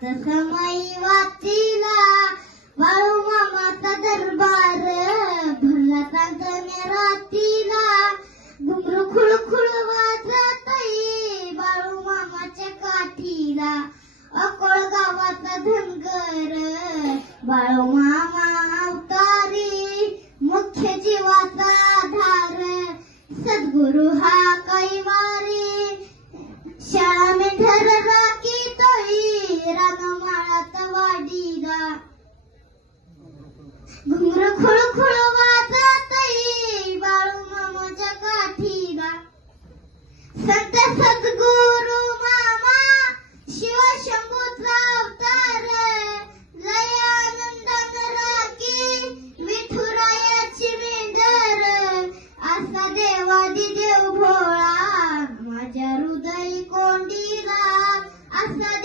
सात समय वाचीला बाळू मामाचा दरबार भरला चांदण्या रातीला. घुमरू खुळ खुळ वाजत बाळू मामाच्या काठीला. अकोळ गावाचा धनगर बाळू मामा अवतारी मुख्य जीवाचा आधार. सद्गुरु हा कैवारी घुंगर खुळ खुळ वाजत बाळू काठीला. संत सद्गुरु मामा शिव शंभूचा अवतार लय आनंदान राखी विठुरायाची मेंढर असा देवादी देव भोळा माझ्या हृदय कोंडीला असा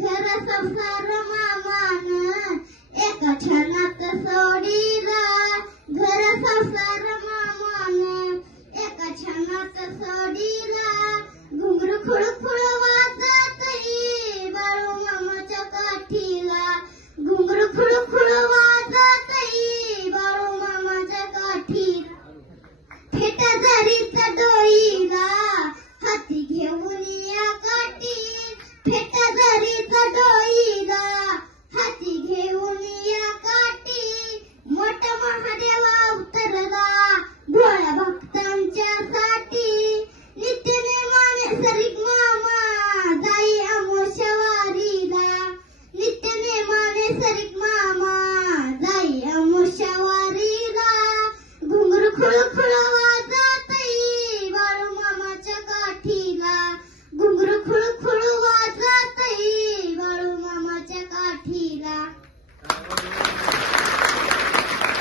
घर संसार मामा जाई अमुषा वारीला घुंगरू खुळ खुळ.